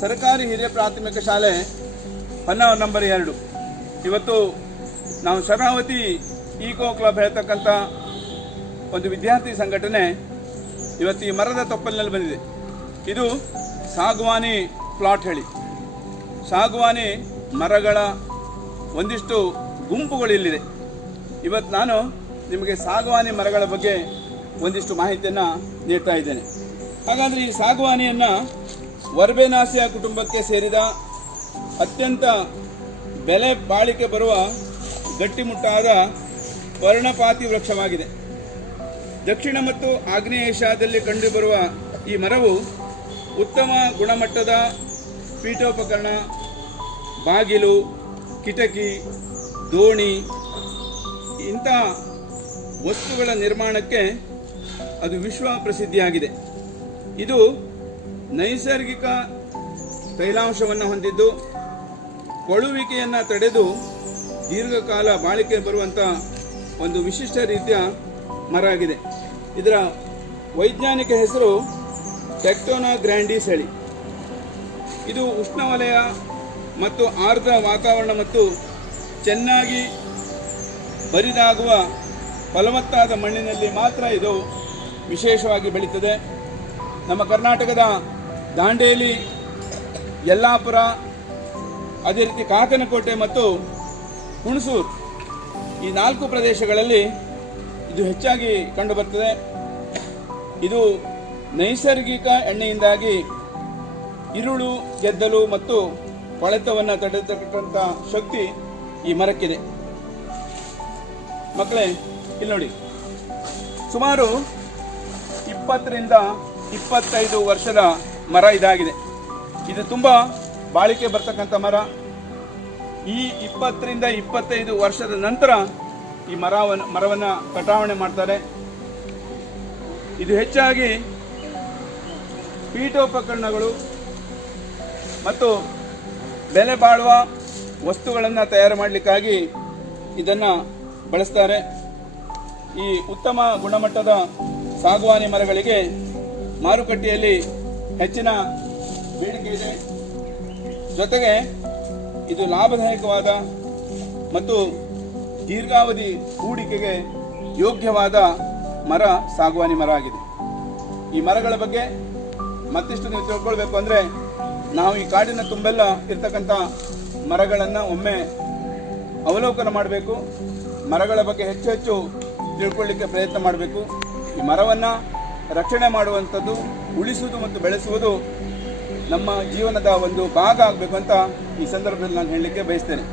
ಸರ್ಕಾರಿ ಹಿರಿಯ ಪ್ರಾಥಮಿಕ ಶಾಲೆ ಹೊನ್ನಾವರ ನಂಬರ್ 2. ಇವತ್ತು ನಾವು ಶರಾವತಿ ಈಕೋ ಕ್ಲಬ್ ಹೇಳ್ತಕ್ಕಂಥ ಒಂದು ವಿದ್ಯಾರ್ಥಿ ಸಂಘಟನೆ ಇವತ್ತು ಈ ಮರದ ತೊಪ್ಪಲಿನಲ್ಲಿ ಬಂದಿದೆ. ಇದು ಸಾಗುವಾನಿ ಪ್ಲಾಟ್ ಹೇಳಿ, ಸಾಗುವಾನಿ ಮರಗಳ ಒಂದಿಷ್ಟು ಗುಂಪುಗಳು ಇಲ್ಲಿದೆ. ಇವತ್ತು ನಾನು ನಿಮಗೆ ಸಾಗುವಾನಿ ಮರಗಳ ಬಗ್ಗೆ ಒಂದಿಷ್ಟು ಮಾಹಿತಿಯನ್ನು ನೀಡ್ತಾ ಇದ್ದೇನೆ. ಹಾಗಾದರೆ ಈ ಸಾಗುವಾನಿಯನ್ನು ವರ್ಬೇನಾಸಿಯ ಕುಟುಂಬಕ್ಕೆ ಸೇರಿದ ಅತ್ಯಂತ ಬೆಲೆ ಬಾಳಿಕೆ ಬರುವ ಗಟ್ಟಿಮುಟ್ಟಾದ ಪರ್ಣಪಾತಿ ವೃಕ್ಷವಾಗಿದೆ. ದಕ್ಷಿಣ ಮತ್ತು ಆಗ್ನೇಯ ಏಷ್ಯಾದಲ್ಲಿ ಕಂಡುಬರುವ ಈ ಮರವು ಉತ್ತಮ ಗುಣಮಟ್ಟದ ಪೀಠೋಪಕರಣ, ಬಾಗಿಲು, ಕಿಟಕಿ, ದೋಣಿ ಇಂಥ ವಸ್ತುಗಳ ನಿರ್ಮಾಣಕ್ಕೆ ಅದು ವಿಶ್ವ ಪ್ರಸಿದ್ಧಿಯಾಗಿದೆ. ಇದು ನೈಸರ್ಗಿಕ ತೈಲಾಂಶವನ್ನು ಹೊಂದಿದ್ದು ಕೊಳುವಿಕೆಯನ್ನು ತಡೆದು ದೀರ್ಘಕಾಲ ಬಾಳಿಕೆ ಬರುವಂಥ ಒಂದು ವಿಶಿಷ್ಟ ರೀತಿಯ ಮರ ಆಗಿದೆ. ಇದರ ವೈಜ್ಞಾನಿಕ ಹೆಸರು ಟೆಕ್ಟೋನಾ ಗ್ರ್ಯಾಂಡಿಸ್ ಹೇಳಿ. ಇದು ಉಷ್ಣವಲಯ ಮತ್ತು ಆರ್ದ್ರ ವಾತಾವರಣ ಮತ್ತು ಚೆನ್ನಾಗಿ ಬರಿದಾಗುವ ಫಲವತ್ತಾದ ಮಣ್ಣಿನಲ್ಲಿ ಮಾತ್ರ ಇದು ವಿಶೇಷವಾಗಿ ಬೆಳೀತದೆ. ನಮ್ಮ ಕರ್ನಾಟಕದ ದಾಂಡೇಲಿ, ಯಲ್ಲಾಪುರ, ಅದೇ ರೀತಿ ಕಾಕನಕೋಟೆ ಮತ್ತು ಹುಣಸೂರು ಈ 4 ಪ್ರದೇಶಗಳಲ್ಲಿ ಇದು ಹೆಚ್ಚಾಗಿ ಕಂಡುಬರ್ತದೆ. ಇದು ನೈಸರ್ಗಿಕ ಎಣ್ಣೆಯಿಂದಾಗಿ ಇರುಳು, ಗೆದ್ದಲು ಮತ್ತು ಕೊಳೆತವನ್ನು ತಡೆಯತಕ್ಕಂಥ ಶಕ್ತಿ ಈ ಮರಕ್ಕಿದೆ. ಮಕ್ಕಳೇ, ಇಲ್ಲಿ ನೋಡಿ, ಸುಮಾರು 20 ರಿಂದ 25 ವರ್ಷದ ಮರ ಇದಾಗಿದೆ. ಇದು ತುಂಬ ಬಾಳಿಕೆ ಬರ್ತಕ್ಕಂಥ ಮರ. ಈ 20 ರಿಂದ 25 ವರ್ಷದ ನಂತರ ಈ ಮರವನ್ನು ಕಟಾವಣೆ ಮಾಡ್ತಾರೆ. ಇದು ಹೆಚ್ಚಾಗಿ ಪೀಠೋಪಕರಣಗಳು ಮತ್ತು ಬೆಲೆ ಬಾಳುವ ವಸ್ತುಗಳನ್ನು ತಯಾರು ಮಾಡಲಿಕ್ಕಾಗಿ ಇದನ್ನು ಬಳಸ್ತಾರೆ. ಈ ಉತ್ತಮ ಗುಣಮಟ್ಟದ ಸಾಗುವಾನಿ ಮರಗಳಿಗೆ ಮಾರುಕಟ್ಟೆಯಲ್ಲಿ ಹೆಚ್ಚಿನ ಬೇಡಿಕೆ ಇದೆ. ಜೊತೆಗೆ ಇದು ಲಾಭದಾಯಕವಾದ ಮತ್ತು ದೀರ್ಘಾವಧಿ ಹೂಡಿಕೆಗೆ ಯೋಗ್ಯವಾದ ಮರ ಸಾಗುವಾನಿ ಮರ ಆಗಿದೆ. ಈ ಮರಗಳ ಬಗ್ಗೆ ಮತ್ತಿಷ್ಟು ನೀವು ತಿಳ್ಕೊಳ್ಬೇಕು ಅಂದರೆ ನಾವು ಈ ಕಾಡಿನ ತುಂಬೆಲ್ಲ ಇರ್ತಕ್ಕಂಥ ಮರಗಳನ್ನು ಒಮ್ಮೆ ಅವಲೋಕನ ಮಾಡಬೇಕು. ಮರಗಳ ಬಗ್ಗೆ ಹೆಚ್ಚು ಹೆಚ್ಚು ತಿಳ್ಕೊಳ್ಳಿಕ್ಕೆ ಪ್ರಯತ್ನ ಮಾಡಬೇಕು. ಈ ಮರವನ್ನು ರಕ್ಷಣೆ ಮಾಡುವಂಥದ್ದು, ಉಳಿಸುವುದು ಮತ್ತು ಬೆಳೆಸುವುದು ನಮ್ಮ ಜೀವನದ ಒಂದು ಭಾಗ ಆಗಬೇಕು ಅಂತ ಈ ಸಂದರ್ಭದಲ್ಲಿ ನಾನು ಹೇಳಲಿಕ್ಕೆ ಬಯಸ್ತೇನೆ.